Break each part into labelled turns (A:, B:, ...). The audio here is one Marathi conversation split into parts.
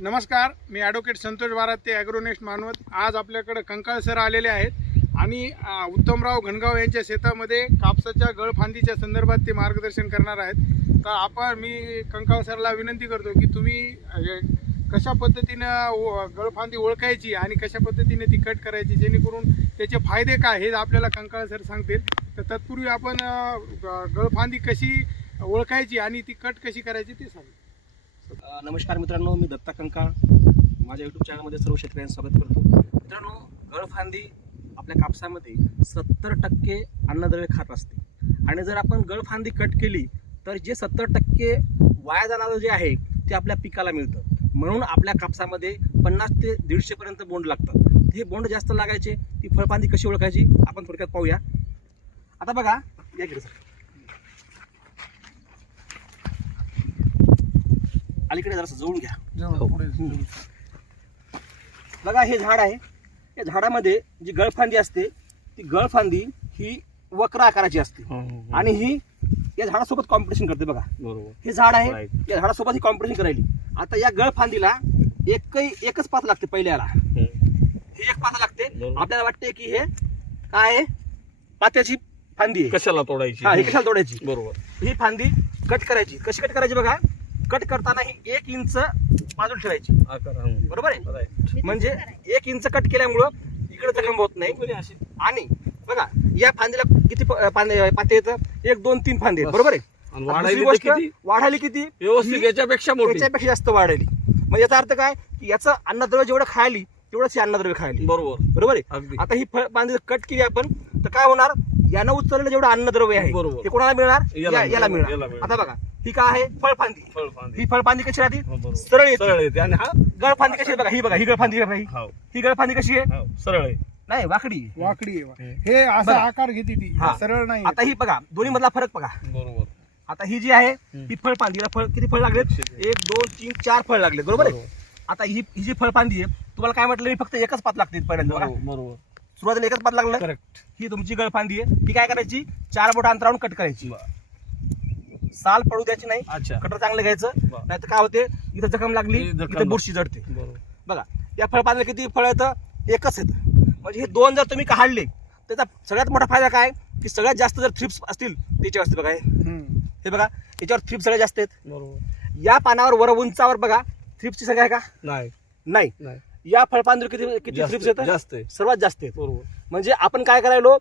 A: नमस्कार मी ॲडव्होकेट संतोष बारात ते ॲग्रोनेस्ट मानवत. आज आपल्याकडे कंकाळ सर आलेले आहेत. आणि उत्तमराव घनगाव यांच्या शेतामध्ये कापसाच्या गळफांदीच्या संदर्भात ते मार्गदर्शन करणार आहेत. तर आपण मी कंकाळ सरला विनंती करतो की तुम्ही कशा पद्धतीनं गळफांदी ओळखायची आणि कशा पद्धतीने ती कट करायची जेणेकरून त्याचे फायदे काय हे आपल्याला कंकाळ सर सांगतील. तर तत्पूर्वी आपण ग- गळफांदी कशी ओळखायची आणि ती कट कशी करायची ते सांगू.
B: नमस्कार मित्रांनो मी दत्ता कंकाळ. माझ्या यूट्यूब चॅनलमध्ये सर्व शेतकऱ्यांचं स्वागत करतो. मित्रांनो गळफांदी आपल्या कापसामध्ये सत्तर टक्के अन्नद्रव्य खात असते. आणि जर आपण गळफांदी कट केली तर जे सत्तर टक्के वाया जाणारं जे आहे ते आपल्या पिकाला मिळतं. म्हणून आपल्या कापसामध्ये पन्नास ते दीडशेपर्यंत बोंड लागतात. हे बोंड जास्त लागायचे ती फळफांदी कशी ओळखायची आपण थोडक्यात पाहूया. आता बघा या सर. अलीकडे जरासं जवळून घ्या. बघा हे झाड आहे. या झाडामध्ये जी गळफांदी असते ती गळफांदी ही वक्र आकाराची असते. आणि ही या झाडासोबत कॉम्पिटिशन करते बघा.
C: बरोबर.
B: हे झाड आहे
C: Right.
B: या झाडासोबत ही कॉम्पिटिशन करायली. आता या गळफांदीला एकही एकच पात लागते पहिल्याला. ही एक पात लागते.
C: बरोबर.
B: आपल्याला वाटते की हे काय आहे? पात्याची फांदी आहे.
C: कशाला तोडायची?
B: हा ही कशाला तोडायची?
C: बरोबर.
B: ही फांदी कट करायची. कशी कट करायची बघा? कट करताना ही एक इंच बाजूला ठेवायची.
C: आकार हं.
B: बरोबर आहे. म्हणजे एक इंच कट केल्यामुळं इकडे जखम होत नाही. आणि बघा या फांदीला किती पाते येतं? एक दोन तीन फांदे. बरोबर आहे? गोष्ट,
C: किती? व्यवस्थित याच्यापेक्षा मोठी.
B: याच्यापेक्षा जास्त वाढायली. म्हणजे याचा अर्थ काय? की याचं अन्नद्रव्य जेवढं खायली तेवढंच हे अन्नद्रव्य खायली.
C: बरोबर.
B: बरोबर आहे? आता ही फळ पांदी कट केली आपण तर काय होणार? यानं उचललेलं जेवढं अन्नद्रव्य आहे
C: बरोबर.
B: ते कोणाला मिळणार?
C: याला
B: या- याला
C: मिळणार, याला
B: मिळणार
C: मिळणार.
B: आता बघा ही काय आहे? फळफांदी.
C: फळफांदी.
B: ही फळफांदी कशी राहते?
C: हो, बरोबर.
B: सरळ येते.
C: सरळ येते. आणि हा?
B: गळफांदी कशी आहे? बघा ही बघा ही गळफांदी बघा ही.
C: हो,
B: ही गळफांदी कशी आहे?
C: हो, सरळ आहे.
B: नाही वाकडी आहे.
A: वाकडी आहे हे. असा. आकार घेते ती.
B: हा.
A: सरळ नाही
B: आता ही बघा दोन्ही मधला फरक बघा.
C: बरोबर.
B: आता ही जी आहे ही फळपांदीला फळ किती फळ लागलेत?
C: एकशे.
B: एक दोन तीन चार फळ लागले बरोबर आहे?
C: बरोबर.
B: आता ही ही जी फळपांदी आहे तुम्हाला काय म्हटलं मी फक्त एकच पात लागते पहिल्यांदा बघा.
C: बरोबर.
B: सुरुवातीला एकच पात लागलं.
C: करेक्ट
B: ही तुमची गळफांदी आहे. ही काय करायची? चार बोट अंतरावून कट करायची. साल पडू द्यायची नाही.
C: अच्छा.
B: कटर चांगलं घ्यायचं.
C: बरं.
B: नाही तर काय होते? इथं जखम लागली
C: ही जखम
B: इथं. बुरशी जडते.
C: बरोबर.
B: बघा या फळपांदीला किती फळ येतं एकच येतं म्हणजे हे दोन जर तुम्ही काढले त्याचा सगळ्यात मोठा फायदा काय? की सगळ्यात जास्त जर थ्रिप्स असतील त्याच्यावर असते बघा हे. हे बघा याच्यावर थ्रिप्स सगळ्यात जास्त आहेत.
C: बरोबर.
B: या पानावर वर उंचावर बघा थ्रिप्सची संख्या आहे का?
C: नाही.
B: नाही.
C: नाही.
B: या फळपांदूर किती किती
C: जास्त-
B: थ्रिप्स येतात?
C: जास्त आहे
B: सर्वात जास्त आहेत.
C: बरोबर.
B: म्हणजे आपण काय करायलो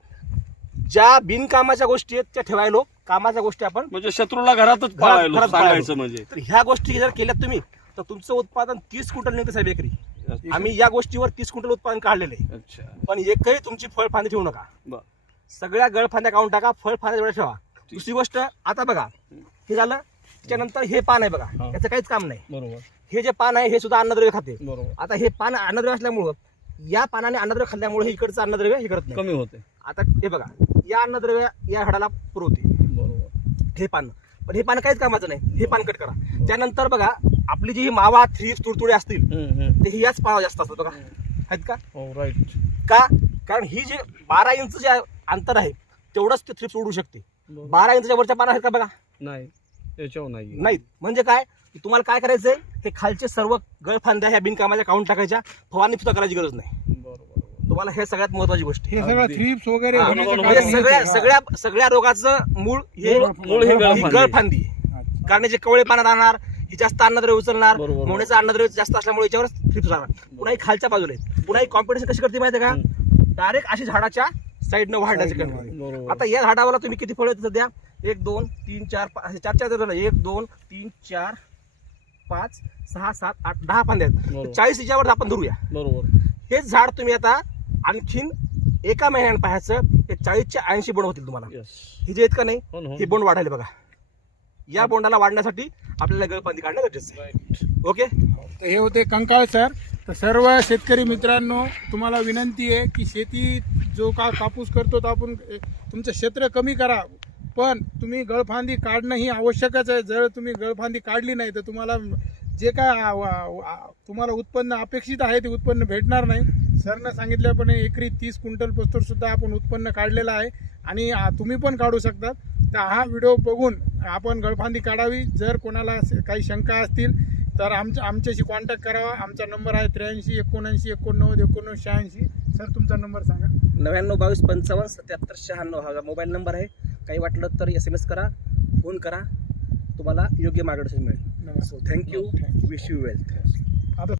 B: ज्या बिनकामाच्या गोष्टी आहेत त्या ठेवायलो. कामाच्या गोष्टी आपण
C: म्हणजे शत्रूला घरातच पाळायलो
B: घरात
C: सांगायचं
B: पाळायलो.
C: म्हणजे.
B: तर ह्या गोष्टी जर केल्यात तुम्ही तर तुमचं उत्पादन तीस क्विंटल निघतं साहेब एकरी. आम्ही या गोष्टीवर तीस क्विंटल उत्पादन काढलेलं आहे.
C: अच्छा.
B: पण एकही तुमची फळफांदी ठेवू नका.
C: बर.
B: सगळ्या गळफांद्या काढून टाका फळफांद्या जेवढ्या ठेवा. दुसरी गोष्ट आता बघा हे झालं त्याच्यानंतर हे पान आहे बघा.
C: हा.
B: याचं काहीच काम नाही.
C: बरोबर.
B: हे जे पान आहे हे सुद्धा अन्नद्रव्य खाते.
C: बरोबर.
B: आता हे पान अन्नद्रव्य असल्यामुळं या पानाने अन्नद्रव्य खाल्ल्यामुळे हे इकडचं अन्नद्रव्य हे करत नाही.
C: कमी होते.
B: आता हे बघा या अन्नद्रव्य या झाडाला पुरवते
C: बरोबर.
B: हे पान. पण हे पान काहीच कामाचं नाही. हे पान कट करा. त्यानंतर बघा आपली जी मावा थ्रीप तुडतुडे असतील. ते याच पानावर जास्त असतात बघा. आहेत का?
C: हो राईट
B: का? कारण ही जे बारा इंच जे अंतर आहे तेवढंच ते थ्रिप्स उडू शकते. बारा इंचच्या वरच्या पाना आहेत का बघा?
C: नाही त्याच्यावर नाही.
B: म्हणजे काय? की तुम्हाला काय करायचंय? हे खालचे सर्व गळफांद्या ह्या बिनकामाच्या काढून टाकायच्या. फवारणी सुद्धा करायची गरज नाही.
C: बरोबर
B: तुम्हाला हे सगळ्यात महत्वाची गोष्ट आहे.
A: हे सगळं
C: अगदी.
A: थ्रिप्स वगैरे
B: हा,
A: होण्याचं
C: म्हणजे
A: कारण
B: सगळ्या
A: हेच आहे.
B: सगळ्या सगळ्या रोगाचं मूळ हे
C: मूळ- मूळ हे
B: ही
C: गळफांदी.
B: कारण जे कवळे पानं राहणार ही जास्त अन्नद्रव्य उचलणार
C: बरोबर.
B: मोहण्याचं अन्नद्रव्य जास्त असल्यामुळे याच्यावर थ्रिप्स राहणार. पुन्हा ही खालच्या बाजूला आहे पुन्हा ही कॉम्पिटिशन कशी करते माहिती आहे का डायरेक्ट अशी झाडाच्या साईडनं वाढण्याचं
A: Side ने
B: करते.
C: बरोबर.
B: आता या झाडावर तुम्ही किती फळ सध्या? एक दोन तीन चार पाच असे चार चार झालं एक दोन तीन चार पाच सहा सात आठ दहा फांद्या. चाळीस याच्यावर आपण धरूया.
C: बरोबर.
B: हेच झाड तुम्ही आता आणखीन एका महिन्यानं पाहायचं ते चाळीसच्या ऐंशी बोंड होतील तुम्हाला.
C: यस
B: हे जे आहेत का नाही
C: हो हो
B: हे. बोंड वाढायला बघा. या बोंडाला वाढण्यासाठी आपल्याला गळपांदी काढणं गरजेचं आहे. ओके?
A: तर हे होते कंकाळ सर. तर सर्व शेतकरी मित्रांनो तुम्हाला विनंती आहे की शेती जो का कापूस करतो तो आपण तुमचं क्षेत्र कमी करा. पण तुम्ही गळफांदी काढणं ही आवश्यकच आहे. जर तुम्ही गळफांदी काढली नाही तर तुम्हाला जे काय तुम्हाला उत्पन्न अपेक्षित आहे ते उत्पन्न भेटणार नाही. सरनं सांगितल्याप्रमाणे एकरी तीस क्विंटल पस्तोर सुद्धा आपण उत्पन्न काढलेलं आहे आणि तुम्ही पण काढू शकतात तर हा व्हिडिओ बघून आपण गळफांदी काढावी. जर कोणाला काही शंका असतील तर आमच्या आमच्याशी कॉन्टॅक्ट करावा. आमचा नंबर आहे त्र्याऐंशी एकोणऐंशी एकोणनव्वद एकोणनव्वद शहाऐंशी सर तुमचा नंबर सांगा.
B: नव्याण्णव बावीस पंचावन्न सत्याहत्तर शहाण्णव हा मोबाईल नंबर आहे. काही वाटलं तर एस एम एस करा फोन करा. तुम्हाला योग्य मार्गदर्शन मिळेल.
A: नमस्कार.
B: So thank you. Wish you wealth